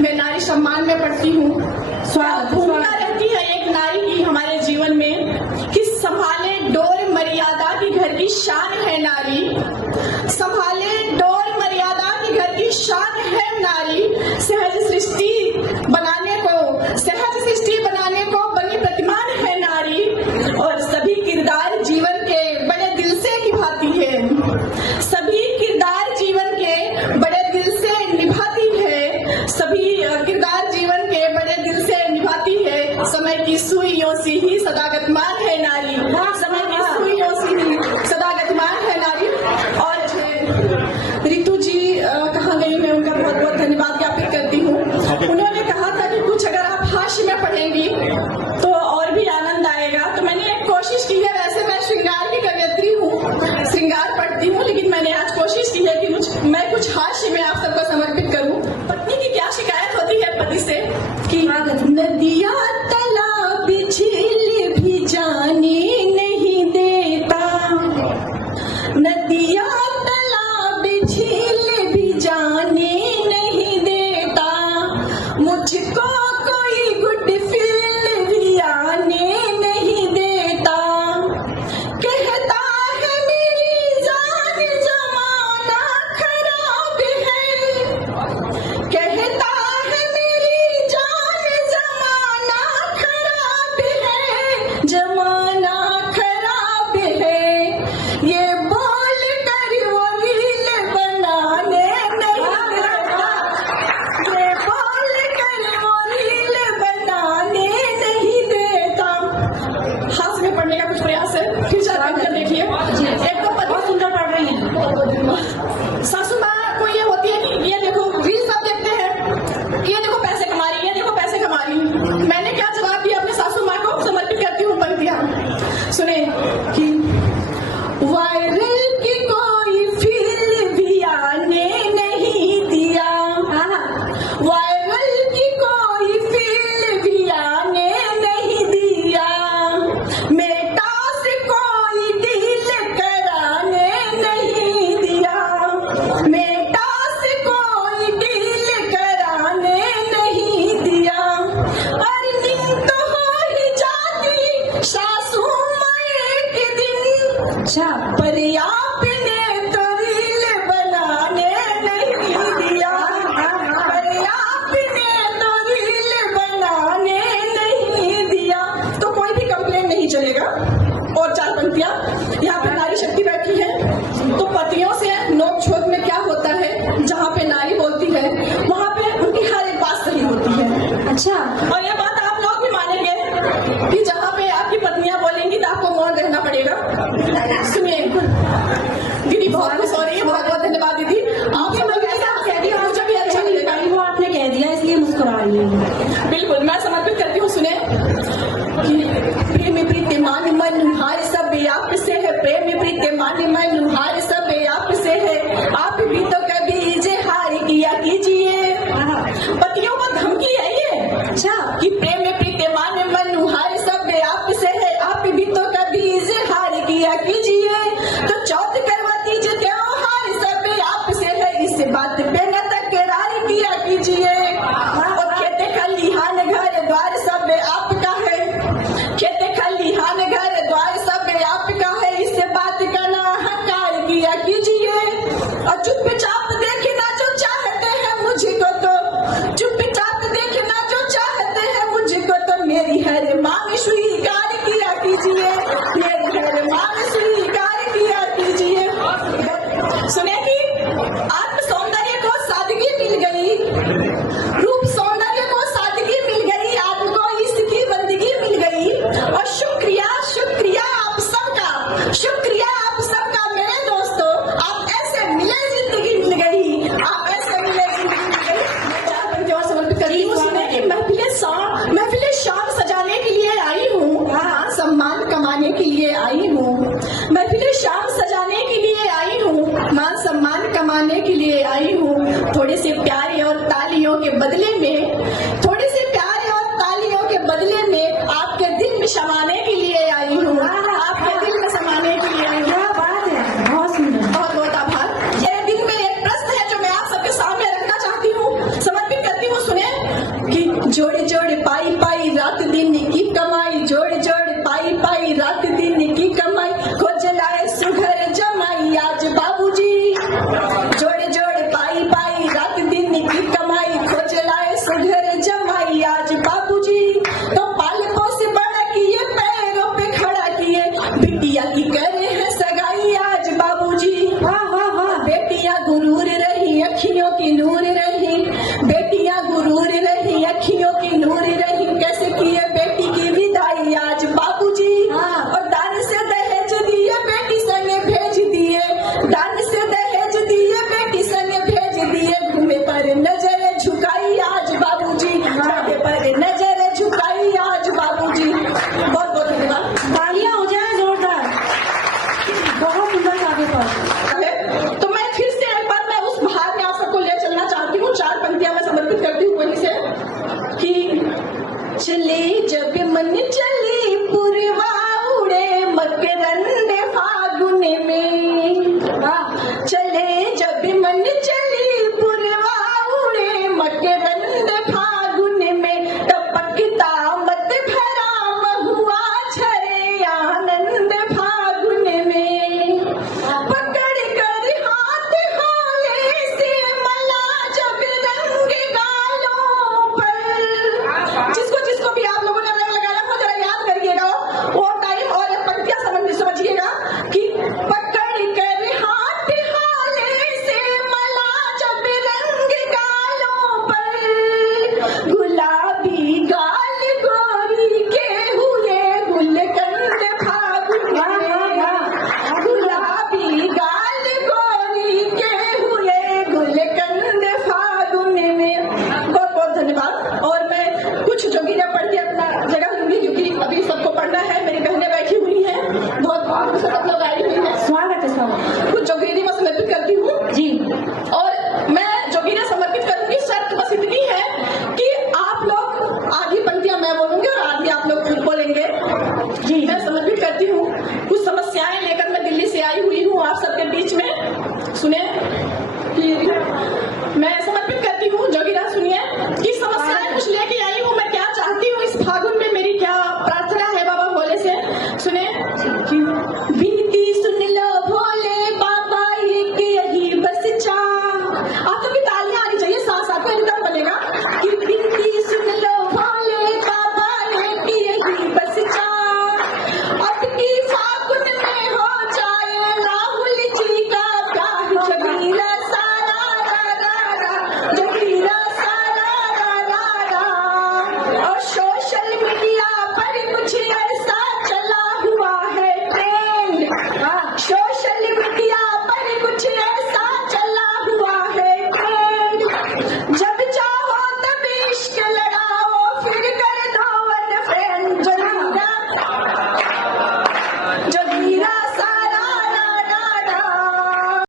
मैं नारी सम्मान में पढ़ती हूँ। भूमिका रहती है एक नारी की हमारे जीवन में कि संभाले डोर मर्यादा की घर की शान है नारी, संभाले डोर मर्यादा की घर की शान है नारी। सहज सृष्टि बनाने को बनी प्रतिमान है नारी, और सभी किरदार जीवन के बड़े दिल से निभाती है, सभी किरदार जीवन के बड़े दिल से निभाती है, सभी किरदार जीवन के बड़े दिल से निभाती है। समय की सुइयों से ही सदा गतिमान है नारी, समय की सुइयों से ही सदा गतिमान है नारी। और रितु जी कहाँ गई, मैं उनका बहुत बहुत धन्यवाद ज्ञापित करती हूँ। उन्होंने कहा था कि कुछ अगर आप हास्य में पढ़ेंगी तो और भी आनंद आएगा, तो मैंने एक कोशिश की है। वैसे मैं श्रृंगार की कवयित्री हूँ, श्रृंगार पढ़ती हूँ, लेकिन मैंने आज कोशिश की है कि मैं कुछ हास्य में आप सबको समर्पित करूँ। पत्नी की क्या शिकायत होती है पति से कि नदिया तालाब झील भी जाने नहीं देता, नदिया तालाब झील भी जाने नहीं देता, मुझको कोई गुड फील भी आने नहीं देता, कहता है मेरी जान जमाना खराब है, कहता है मेरी जान जमाना खराब है, जमाना खराब है, ये बोल कर वो रील बनाने नहीं देता, ये बोल कर वो रील बनाने नहीं देता। हाथ में पढ़ने का कुछ प्रयास है, फिर कर देखिए। एक तो पति सुंदर पढ़ रही है, सासू माँ को ये होती है कि ये देखो रील सब देखते हैं, ये देखो पैसे कमा रही, ये देखो पैसे कमा रही। मैंने क्या जवाब दिया अपने सासू माँ को, समर्पित करती हूँ पंक्तियां सुने कि वायरल की कोई फील भी आने नहीं दिया, वायरल की कोई फील भी आने नहीं दिया, मेटा से कोई डील कराने नहीं दिया, मेटा से कोई डील कराने नहीं दिया, अर्निंग तो हो ही जाती सासू माँ एक दिन, पर आपने तो रील बनाने नहीं दिया, पर आपने तो रील बनाने नहीं दिया। तो कोई भी कंप्लेन नहीं चलेगा। और चार पंक्तियां, यहाँ पे नारी शक्ति बैठी है, तो पतियों से नोक झोंक में क्या होता है, जहाँ पे नारी बोलती है वहाँ पे उनकी हर एक बात सही होती है। अच्छा, और ये बात आप लोग भी मानेंगे कि जहाँ पे आपकी पत्नियां बोलेंगी तो आपको मौन रहना पड़ेगा। सुनिए दीदी, बहुत खुश हो रही है, बहुत बहुत धन्यवाद दीदी। आपके लोग ऐसा कह दिया, मुझे भी अच्छा लगेगा। वो आपने कह दिया इसलिए मुस्कुरा रही है। बिल्कुल, मैं समर्पित करती हूँ। सुने प्रेम प्रीति मान मनोहार सब आप से है, प्रेम प्रीति मान मनोहार सब आप से है, आप भी तो कभी इजहार किया कीजिए। पतियों को धमकी है ये, अच्छा, कि प्रेम प्रीति मान मनोहार सब आप से है, आप भी तो कभी इजहार किया कीजिए, तो चौथ करवा दीजिए त्योहार सब आप से है, इस बात पे न तकरार किया कीजिए। और खेते खलिहान घर द्वार सब आपका है, खेते खलिहान घर द्वार सब आपका है, इस बात का ना हकार किया कीजिए। और चुपचाप देखना जो चाहते हैं मुझको, तो चुपचाप देखना जो चाहते हैं मुझको, तो मेरी हर मांग स्वीकार किया कीजिए, मेरी हर मांग स्वीकार किया कीजिए। सुने कि आत्म सौंदर्य को सादगी मिल गई, रूप सौंदर्य को सादगी मिल गई, आपको इसकी बंदगी मिल गई। और शुक्रिया शुक्रिया आप सबका, शुक्रिया आप सबका मेरे दोस्तों, आप ऐसे मिले जिंदगी मिल गई, आप ऐसे मिले जिंदगी मिल गई। चार पंक्तियां समर्पित कर रही हूँ। सुने कि महफिलें शाम सजाने के लिए आई हूँ, हाँ, सम्मान कमाने के लिए आई हूँ, महफिलें शाम सजाने के लिए आई हूँ, मान सम्मान कमाने के लिए आई हूँ। थोड़े से प्यारे और तालियों के बदले में